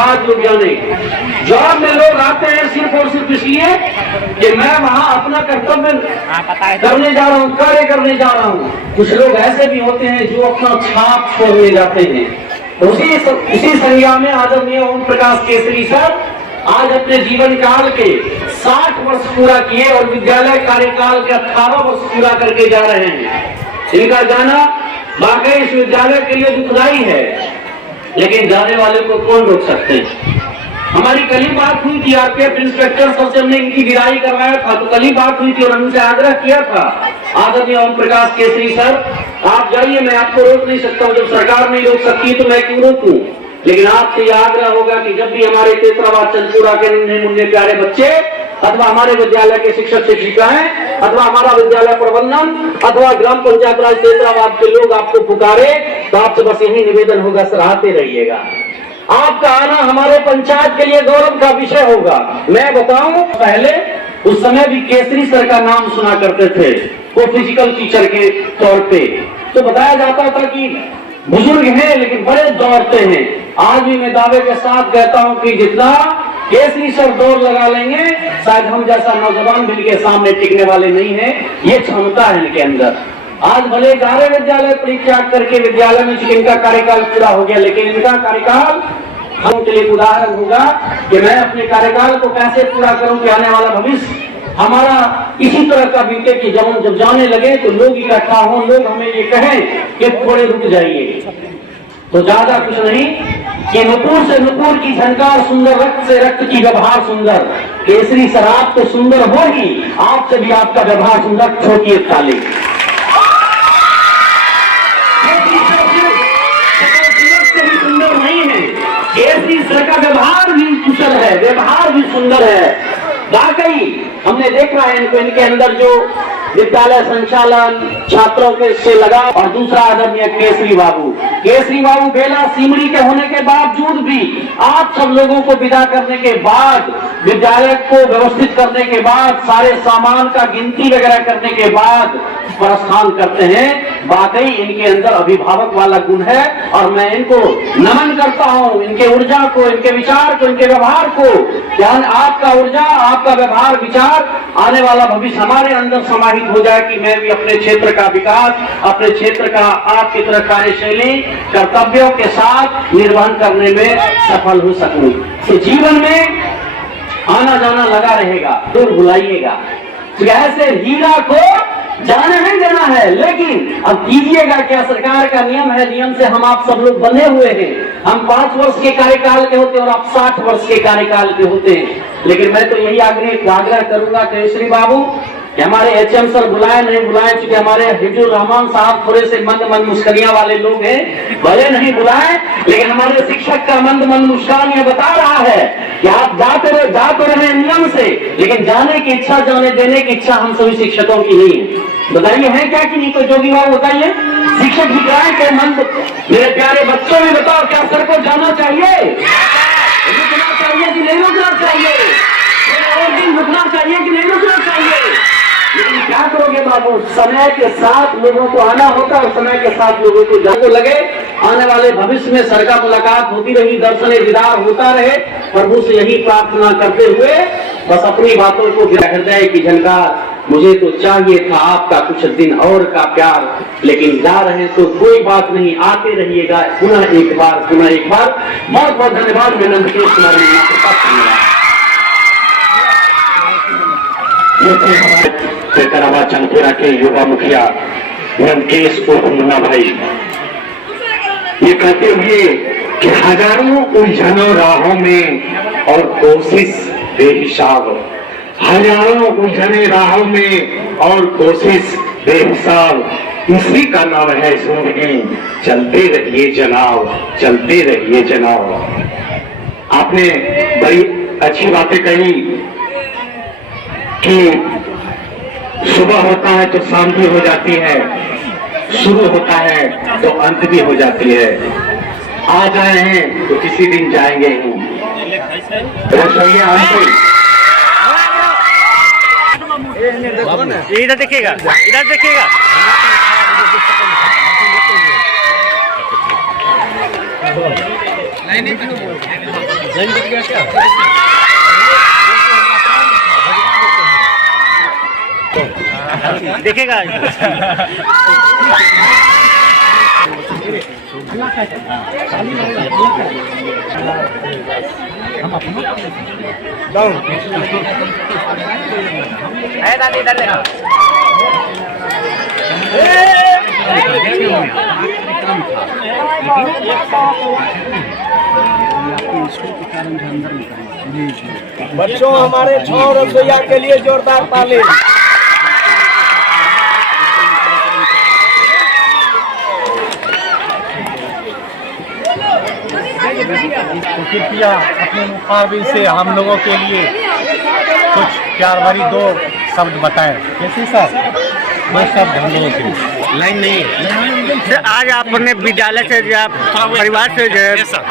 बात लोग जाने। जॉब में लोग आते हैं सिर्फ और सिर्फ इसलिए कि मैं वहां अपना कर्तव्य करने जा रहा हूँ, कार्य करने जा रहा हूँ। कुछ लोग ऐसे भी होते हैं जो अपना छाप छोड़ने जाते हैं। उसी संज्ञा में आदरणीय ओम प्रकाश केसरी सर आज अपने जीवन काल के 60 वर्ष पूरा किए और विद्यालय कार्यकाल के 18 वर्ष पूरा करके जा रहे हैं। इनका जाना वाकई इस विद्यालय के लिए दुखदाई है, लेकिन जाने वाले को कौन रोक सकते हैं। हमारी कल ही बात हुई थी, आरपीएफ इंस्पेक्टर सर से हमने इनकी विदाई करवाया था, तो कल ही बात हुई थी और हमसे आग्रह किया था आदरणीय ओम प्रकाश केसरी सर आप जाइए, मैं आपको रोक नहीं सकता हूँ, जब सरकार नहीं रोक सकती तो मैं क्यों रोकूं। लेकिन आपसे यह आग्रह होगा कि जब भी हमारे तेतराबाद चंदपुरा के नन्हे मुन्ने प्यारे बच्चे अथवा हमारे विद्यालय के शिक्षक शिक्षिकाएं अथवा हमारा विद्यालय प्रबंधन अथवा ग्राम पंचायत राज तेतराबाद के लोग आपको पुकारे तो आपसे बस यही निवेदन होगा, सर आते रहिएगा। आपका आना हमारे पंचायत के लिए गौरव का विषय होगा। मैं बताऊं, पहले उस समय भी केसरी सर का नाम सुना करते थे, वो फिजिकल टीचर के तौर पे, तो बताया जाता था कि बुजुर्ग हैं लेकिन बड़े दौड़ते हैं। आज भी मैं दावे के साथ कहता हूं कि जितना केसरी सर दौड़ लगा लेंगे, शायद हम जैसा नौजवान भी इनके सामने टिकने वाले नहीं है। ये क्षमता है इनके अंदर। आज भले 11 विद्यालय परित्याग करके विद्यालय में इनका कार्यकाल पूरा हो गया, लेकिन इनका कार्यकाल हम के लिए उदाहरण होगा कि मैं अपने कार्यकाल को कैसे पूरा करूं कि आने वाला भविष्य हमारा इसी तरह का बीते कि जब जाने लगे तो लोग इकट्ठा हो, लोग हमें ये कहें कि थोड़े रुक जाइए। तो ज्यादा कुछ नहीं कि नुपुर से नुपुर की झनकार सुंदर, रक्त से रक्त की व्यवहार सुंदर। केसरी सर आप तो सुंदर हो ही, आपसे भी आपका व्यवहार सुंदर। छोटी ताली। सुंदर नहीं है, केसरी सर का व्यवहार भी कुशल है, व्यवहार भी सुंदर है। वाकई हमने देखा है इनके अंदर जो विद्यालय संचालन छात्रों के से लगा। और दूसरा आदरणीय केसरी बाबू बेला सीमड़ी के होने के बावजूद भी आप सब लोगों को विदा करने के बाद, विद्यालय को व्यवस्थित करने के बाद, सारे सामान का गिनती वगैरह करने के बाद प्रस्थान करते हैं। वाकई इनके अंदर अभिभावक वाला गुण है और मैं इनको नमन करता हूं, इनके ऊर्जा को, इनके विचार को, इनके व्यवहार को। यानी आपका ऊर्जा, आपका व्यवहार, विचार, आने वाला भविष्य हमारे अंदर समाहित हो जाए कि मैं भी अपने क्षेत्र का विकास, अपने क्षेत्र का आपकी तरह कार्यशैली कर्तव्यों के साथ निर्वहन करने में सफल हो सकूं। तो जीवन में आना जाना लगा रहेगा, दूर भुलाइएगा। ऐसे हीरा को जाने नहीं देना है, लेकिन अब कीजिएगा क्या, सरकार का नियम है, नियम से हम आप सब लोग बंधे हुए हैं। हम 5 वर्ष के कार्यकाल के होते हैं और आप 60 वर्ष के कार्यकाल के होते हैं। लेकिन मैं तो यही आग्रह करूंगा केसरी बाबू कि हमारे एचएम सर बुलाए नहीं बुलाए, क्योंकि हमारे हिजुर रहमान साहब थोड़े से मंद मुस्करियां वाले लोग हैं, भले नहीं बुलाए, लेकिन हमारे शिक्षक का मंद मुस्कान ये बता रहा है कि आप जाते रहे नियम से, लेकिन जाने की इच्छा, जाने देने की इच्छा हम सभी शिक्षकों की नहीं है। बताइए है क्या कि नहीं? कोई जोगी बाबू बताइए, शिक्षक विद्यालय के मंद मेरे प्यारे बच्चों में बताओ, क्या सर को जाना चाहिए, रुकना चाहिए कि नहीं रुकना चाहिए, और दिन रुकना चाहिए कि नहीं रुकना चाहिए? लेकिन क्या करोगे बाबू, समय के साथ लोगों को आना होता है और समय के साथ लोगों को जाने लगे। आने वाले भविष्य में सर का मुलाकात होती रही, दर्शन दीदार होता रहे। प्रभु से यही प्रार्थना करते हुए बस अपनी बातों को हृदय की झनकार, मुझे तो चाहिए था आपका कुछ दिन और का प्यार, लेकिन जा रहे तो कोई बात नहीं, आते रहिएगा पुनः एक बार। बहुत बहुत धन्यवाद। मैं नंदकिशोर कुमार तेतराबाद चंदपुरा के युवा मुखिया नंदकेश उर्फ मुन्ना भाई ये कहते हुए कि हजारों उलझनों राहों में और कोशिश बेहिसाब, हजारों उलझने राहों में और कोशिश बेहिसाब, इसी का नाम है जिंदगी। चलते रहिए जनाब, चलते रहिए जनाब। आपने बड़ी अच्छी बातें कही कि सुबह होता है तो शाम भी हो जाती है, शुरू होता है तो अंत भी हो जाती है। आज आए हैं तो किसी दिन जाएंगे ही। इधर देखिएगा, इधर देखिएगा। देखेगा दादी इधर देखो बच्चों हमारे 6 रसोइया के लिए जोरदार ताली। तो कृपया अपने मुखारबिन से हम लोगों के लिए कुछ प्यार भरी 2 शब्द बताएं। कैसे सर? 2 शब्द हम लोगों के लिए। लाइन नहीं है सर। आज आप अपने विद्यालय से जो आप परिवार से जो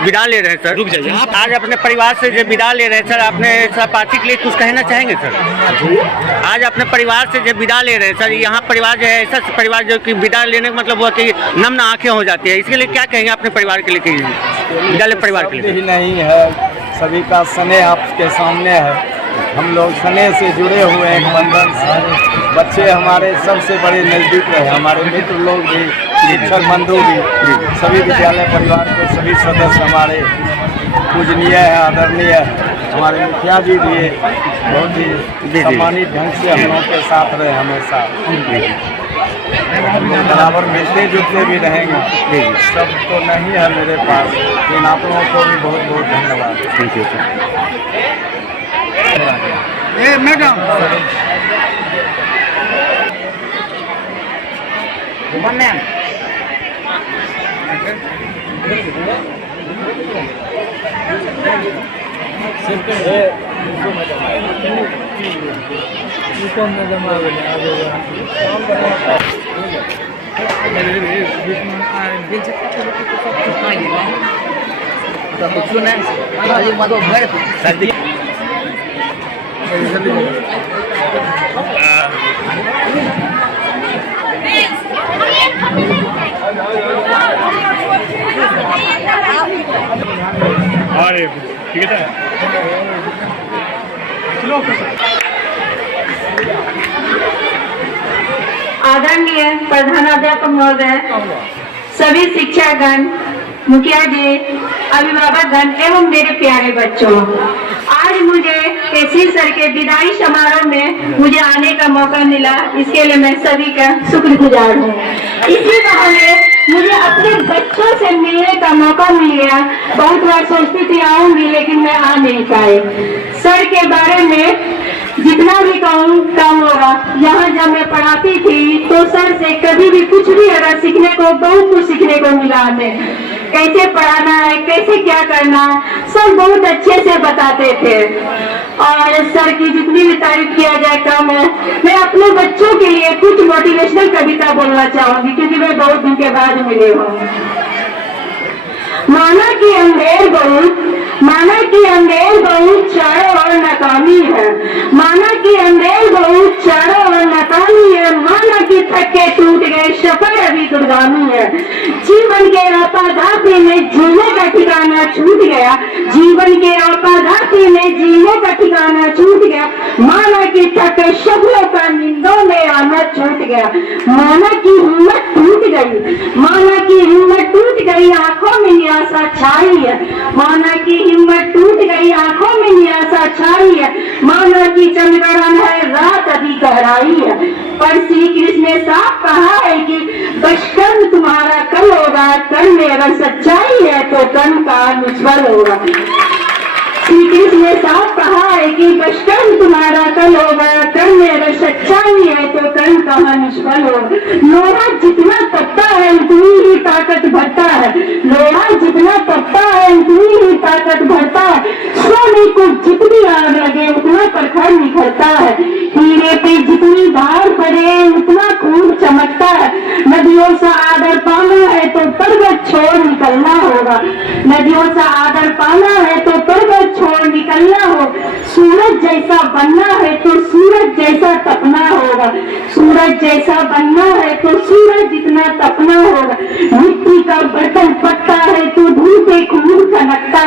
विदा ले रहे हैं सर, रुक जाइए। आज अपने परिवार से जो विदा ले रहे हैं सर, अपने सहपाठी के लिए कुछ कहना चाहेंगे सर? आज अपने परिवार से जो विदा ले रहे हैं सर, यहाँ परिवार जो है ऐसा परिवार जो कि विदा लेने का मतलब हुआ कि नम्न आंखें हो जाती है, इसके लिए क्या कहेंगे अपने परिवार के लिए, विद्यालय परिवार के लिए? ही नहीं है, सभी का स्नेह आपके सामने है। हम लोग स्नेह से जुड़े हुए हैं, एक बंधन से। बच्चे हमारे सबसे बड़े नज़दीक रहे, हमारे मित्र लोग भी, शिक्षक बंधु भी, सभी विद्यालय परिवार के सभी सदस्य हमारे पूजनीय है, आदरणीय है। हमारे मुखिया जी भी बहुत ही सम्मानित ढंग से हम लोगों के साथ रहे हमेशा। हम लोग बराबर मिलते जुलते भी रहेंगे। सब तो नहीं है मेरे पास, लेकिन आप लोगों को भी बहुत बहुत धन्यवाद। Thank you sir. मैडम अरे ठीक है। आदरणीय प्रधानाध्यापक महोदय, सभी शिक्षकगण, मुखिया जी, अभिभावकगण एवं मेरे प्यारे बच्चों, आज मुझे केसी सर के विदाई समारोह में मुझे आने का मौका मिला, इसके लिए मैं सभी का शुक्रगुजार हूँ। इसी बहाने मुझे अपने बच्चों से मिलने का मौका मिल गया। बहुत बार सोचती थी आऊंगी, लेकिन मैं आ नहीं पाई। सर के बारे में जितना भी कहूँ कम होगा। यहाँ जब मैं पढ़ाती थी तो सर से कभी भी कुछ भी अगर सीखने को, बहुत कुछ सीखने को मिला हमें। कैसे पढ़ाना है, कैसे क्या करना है, सब बहुत अच्छे से बताते थे। और सर की जितनी भी तारीफ किया जाए कम है। मैं अपने बच्चों के लिए कुछ मोटिवेशनल कविता बोलना चाहूंगी, क्योंकि मैं बहुत दिन के बाद मिले हूँ। माना कि अंधेर बहुत चारों और नाकामी है। माना कि अंधेर बहुत चारों और नाकामी है। माना कि थके टूट गए, सफर अभी दुर्गामी है। जीवन के आपाधापी में जीने का ठिकाना छूट गया। जीवन के आपाधापी में जीने का ठिकाना छूट गया। माना कि थके शब्दों का निंदों में आना छूट गया। माना कि हिम्मत टूट गई। माना कि हिम्मत टूट गई, आंखों में निराशा छाई है। माना कि हिम्मत टूट गई, आंखों में निराशा छाई है। माना कि चंद्रग्रहण है, रात अभी गहराई है। पर श्री कृष्ण ने साफ कहा है कि बचपन तुम्हारा कल होगा। कर्म में अगर सच्चाई है तो कर्म का निष्फल होगा। श्री कृष्ण ने साफ कहा है कि बचपन तुम्हारा कल होगा। कर्म में अगर सच्चाई है तो कर्म कहाँ निष्फल होगा। लोहा जितना तपता है उतनी ही ताकत भरता है। लोहा जितना तपता है उतनी ही ताकत भरता है। सोने को जितनी आग लगे उतना प्रखर निखरता है। हीरे पे जितनी धार पड़े उतना खूब चमकता है। नदियों से आदर पाना है तो पर्वत छोड़ निकलना होगा। नदियों से आदर पाना है तो पर्वत छोड़ निकलना हो। सूरज जैसा बनना है तो सूरज जैसा तपना होगा। सूरज जैसा बनना है तो सूरज जितना तपना होगा। मिट्टी का बर्तन फटता है तो धूप खूब खनकता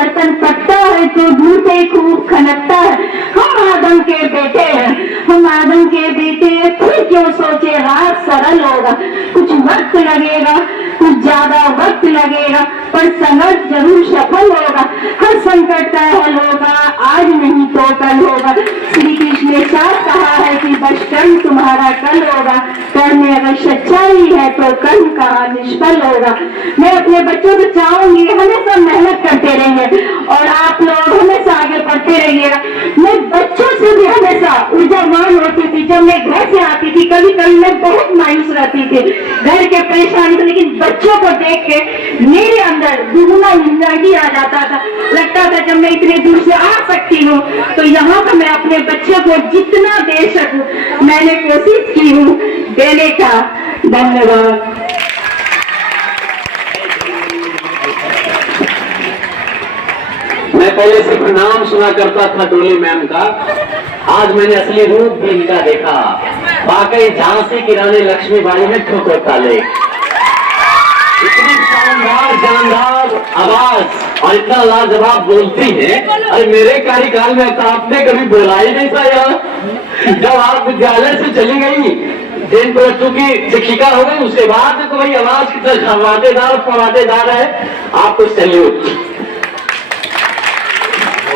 बर्तन फटता है तो धूपे खूब खनकता है। हम आदम के बेटे हैं, हम आदम के बेटे हैं, फिर क्यों सोचे रात सरल होगा। कुछ वक्त लगेगा, कुछ ज्यादा वक्त लगेगा, पर संघर्ष जरूर सफल होगा। हर संकट का हल होगा, आज नहीं तो कल होगा। श्री कृष्ण ने साफ कहा है कि बस कर्म तुम्हारा कल होगा। कर्म में अगर सच्चाई है तो कर्म कहाँ निष्फल होगा। मैं अपने बच्चों को चाहूंगी हमेशा मेहनत करते रहेंगे और आप लोग हमेशा आगे बढ़ते रहिएगा। मैं बच्चों से भी हमेशा ऊर्जावान होती थी। जब मैं घर से आती थी कभी कभी मैं बहुत मायूस रहती थी, घर के परेशानी थी, लेकिन बच्चों को देख के मेरे अंदर दुगुना एनर्जी आ जाता था। लगता था जब मैं इतने दूर से आ सकती हूँ तो यहाँ पर मैं अपने बच्चों को जितना दे सकूं मैंने कोशिश की हूँ देने का। धन्यवाद। मैं पहले सिर्फ नाम सुना करता था डोली मैम का, आज मैंने असली रूप भी इनका देखा। वाकई झांसी की रानी लक्ष्मीबाई में ठोकर ताले, इतनी शानदार जानदार आवाज और इतना लाजवाब बोलती है। अरे मेरे कार्यकाल में तो आपने कभी बोला ही नहीं था यार। जब आप विद्यालय से चली गई 10+2 की शिक्षिका हो गई, उसके बाद तो वही आवाज कितना फवादेदार फवादेदार है। आपको सैल्यूट।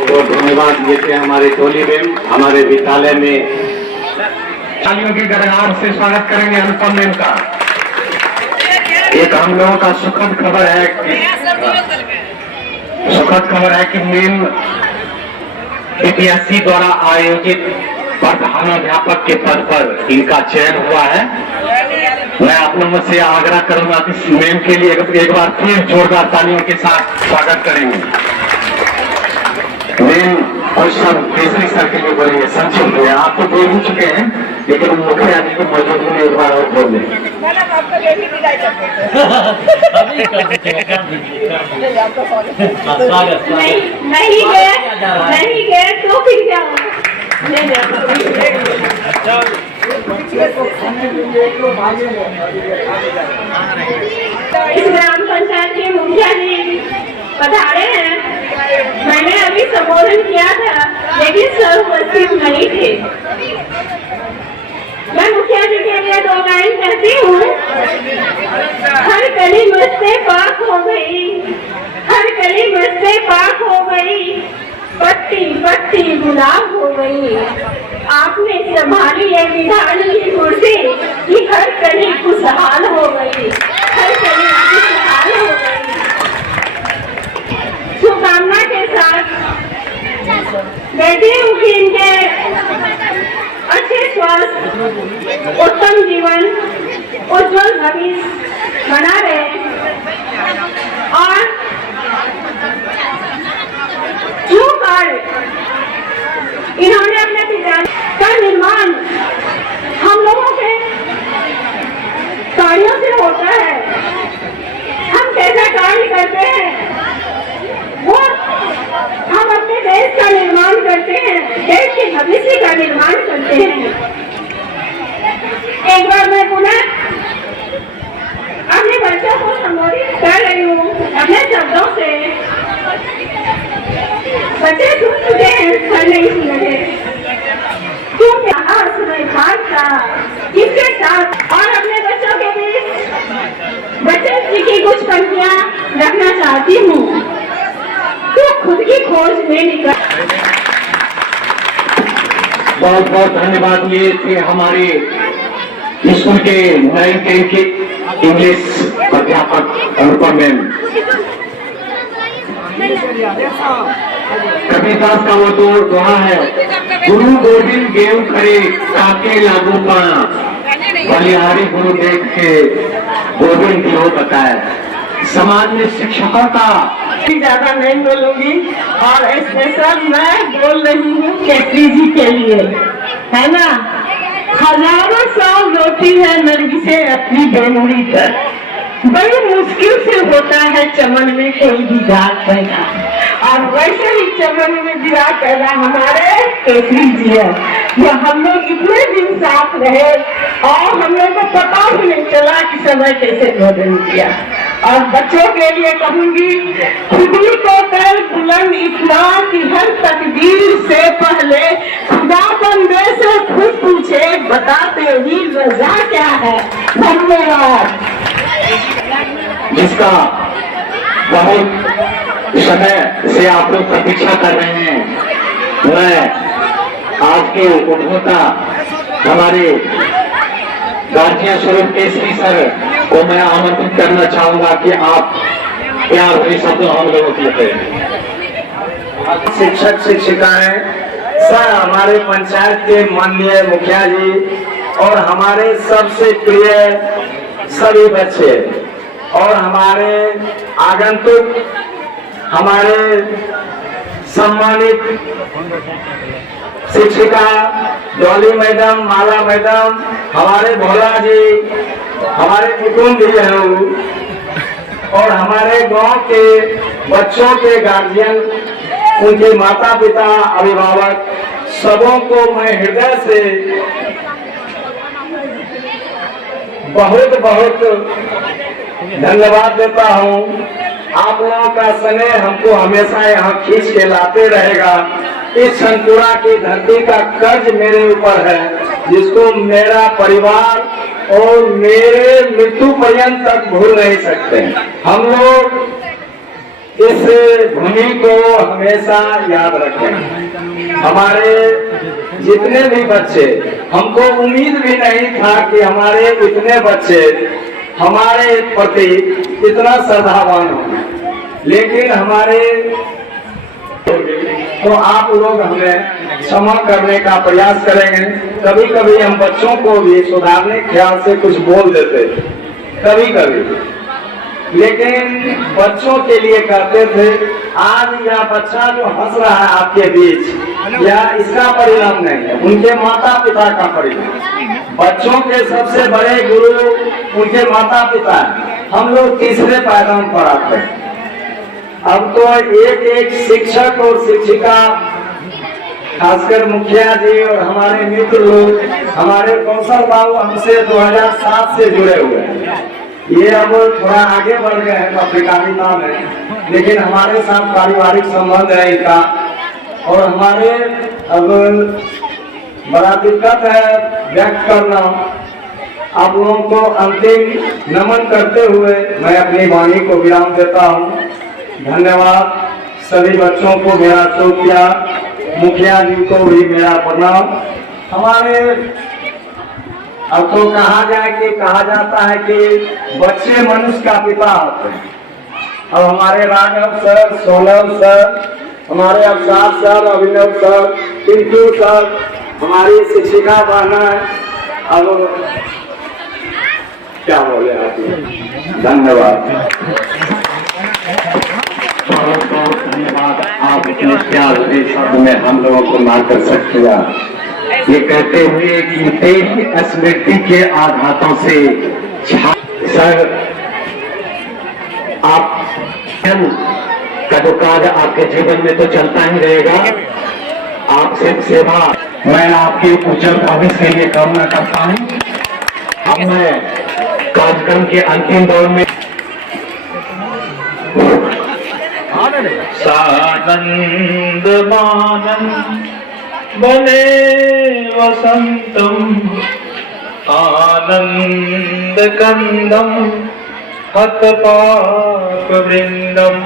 बहुत धन्यवाद। ये थे हमारे टोली मैम, हमारे विद्यालय में। तालियों के गड़गड़ाहट से स्वागत करेंगे अनुपम मैम का। एक हम लोगों का सुखद खबर है कि मैम APSC द्वारा आयोजित प्रधानाध्यापक के पद पर इनका चयन हुआ है। मैं आप लोगों से आग्रह करूंगा कि मैम के लिए एक बार फिर जोरदार तालियों के साथ स्वागत करेंगे। मैम क्वेश्चन केसरी सर के लिए बोलेंगे। संक्षिप्त में आप तो बोल ही चुके हैं, लेकिन मुखिया जी की मौजूदगी में एक बार और बोल दें। नहीं गए तो फिर क्या इस ग्राम पंचायत के मुखिया जी पधारे हैं। मैंने अभी संबोधन किया था लेकिन सर उपस्थित नहीं थे। मैं मुखिया जी के लिए 2 लाइन कहती हूँ। हर कली मुझसे पाक हो गई, हर कली मुझसे पाक हो गई, पत्ती पत्ती गुलाब हो गई। आपने संभाली ये विधान की कुर्सी कि हर कली खुशहाल हो गई, हर कली खुशहाल हो गई। शुभकामना के साथ बैठे हूँ कि इनके अच्छे स्वास्थ्य, उत्तम जीवन, उज्जवल भविष्य बना रहे और जो कार्य इन्होंने अपने विद्यालय का निर्माण हम लोगों के कार्यों से होता है। हम कैसा कार्य करते हैं वो हम अपने देश का निर्माण करते हैं, देश के भविष्य का निर्माण करते हैं। एक बार मैं पुनः अपने बच्चों को संबोधित कर रही हूँ अपने शब्दों से। बच्चे सुन चुके हैं, सर नहीं सुन रहे क्योंकि इसके साथ और अपने बच्चों के बीच बच्चे जी की कुछ पंक्तियाँ रखना चाहती हूँ तो खुद की खोज में निकल। बहुत बहुत धन्यवाद। ये थे हमारे स्कूल के 9-10 के इंग्लिश अध्यापक अनुपम मैम। कबीरदास का वो तो दोहा है, गुरु गोविंद गेहूं खड़े काके लागू पाना, बलिहारी गुरु देख के गोविंद की हो बताया। समाज में शिक्षकों का ज्यादा नहीं बोलूंगी और स्पेशल मैं बोल रही हूँ केसरी जी के लिए, है ना। हजारों साल रोती है नरगिसे अपनी बेनुरी पर, बड़ी मुश्किल से होता है चमन में कोई विराट पैदा, और वैसे ही चमन में विराट पैदा हमारे केसरी जी है। जो हम लोग इतने दिन साथ रहे और हम लोग को पता भी नहीं चला कि समय कैसे बदल गया। और बच्चों के लिए कहूंगी, खुदी को कर बुलंद इतना कि हर तकदीर से पहले खुदा बंदे से खुद पूछे बताते ही रजा क्या है। धन्यवाद। जिसका बहुत समय से आप लोग प्रतीक्षा कर रहे हैं, मैं आज के उद्भोक्ता हमारे गार्जियन स्वरूप केसरी सर को मैं आमंत्रित करना चाहूंगा कि आप प्यार भरे शब्दों हम लोगों के लिए। शिक्षक शिक्षिकाएं, सर, हमारे पंचायत के माननीय मुखिया जी और हमारे सबसे प्रिय सभी बच्चे और हमारे आगंतुक, हमारे सम्मानित शिक्षिका डॉली मैडम, माला मैडम, हमारे भोला जी, हमारे कुटुंब भी हैं और हमारे गांव के बच्चों के गार्जियन, उनके माता पिता, अभिभावक, सबों को मैं हृदय से बहुत बहुत धन्यवाद देता हूं। आप लोगों का स्नेह हमको हमेशा यहाँ खींच के लाते रहेगा। इस शंकुरा की धरती का कर्ज मेरे ऊपर है, जिसको मेरा परिवार और मेरे मृत्यु पर्यंत तक भूल नहीं सकते। हम लोग इस भूमि को हमेशा याद रखें। हमारे जितने भी बच्चे, हमको उम्मीद भी नहीं था कि हमारे इतने बच्चे हमारे प्रति इतना श्रद्धावान होंगे, लेकिन हमारे तो आप लोग हमें क्षमा करने का प्रयास करेंगे। कभी कभी हम बच्चों को भी सुधारने के ख्याल से कुछ बोल देते, कभी कभी, लेकिन बच्चों के लिए कहते थे। आज यह बच्चा जो हंस रहा है आपके बीच, यह इसका परिणाम नहीं है, उनके माता पिता का परिणाम। बच्चों के सबसे बड़े गुरु उनके माता पिता हैं। हम लोग तीसरे पायदान पर आते हैं। अब तो एक एक शिक्षक और शिक्षिका, खासकर मुखिया जी और हमारे मित्र लोग, हमारे कौशल बाबू हमसे 2007 से जुड़े हुए हैं। ये अब थोड़ा आगे बढ़ गए हैं पत्रकारिता में, लेकिन हमारे साथ पारिवारिक संबंध है इनका। और हमारे अब बड़ा दिक्कत है व्यक्त करना। आप लोगों को अंतिम नमन करते हुए मैं अपनी वाणी को विराम देता हूँ। धन्यवाद। सभी बच्चों को मेरा शुक्रिया, मुखिया जी को भी मेरा प्रणाम। हमारे अब तो कहा जाता है कि बच्चे मनुष्य का पिता होते हैं। अब हमारे राघव सर, सोनम सर, हमारे अवसाद सर, अभिनव सर, पिंटू सर, हमारी शिक्षिका बहना है। अब क्या बोले आप? धन्यवाद। धन्यवाद। आप इतने प्यार के शब्द में हम लोगों को मार्गदर्शक किया। ये कहते हुए कि देश स्मृति के आघातों से सर, आप का जो कार्य आपके जीवन में तो चलता ही रहेगा। आपसे सेवा मैं आपके उज्जवल भविष्य के लिए कामना करता हूँ। अब मैं कार्यक्रम के अंतिम दौर में सानंद मानम बने वसंतम आनंद कंदम हतपाक वृंदम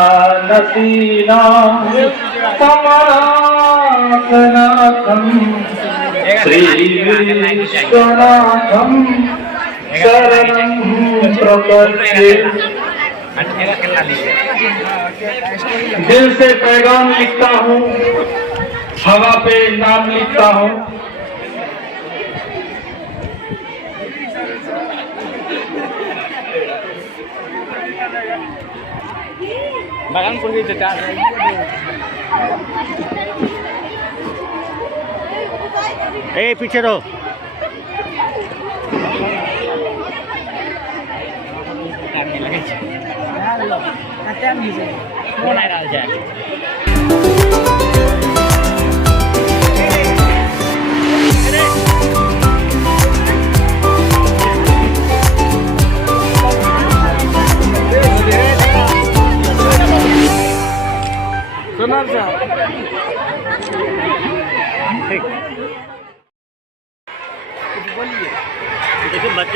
वाराणसीना कमलासनाथम श्री विश्वनाथम शरणं प्रपद्ये। दिल से पैगाम लिखता हूँ, हवा पे नाम लिखता हूँ। बागानपुर की चचा ए पीछे रहो।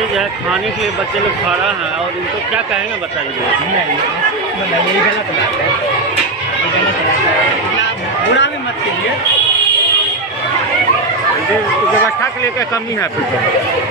बच्चे जो है खाने के लिए बच्चे लोग खा रहे हैं और इनको क्या कहेंगे बताइए। ये गलत बात है, ये गलत बात है, बुरा भी मत कीजिए। व्यवस्था के लिए क्या कमी है फिर तो?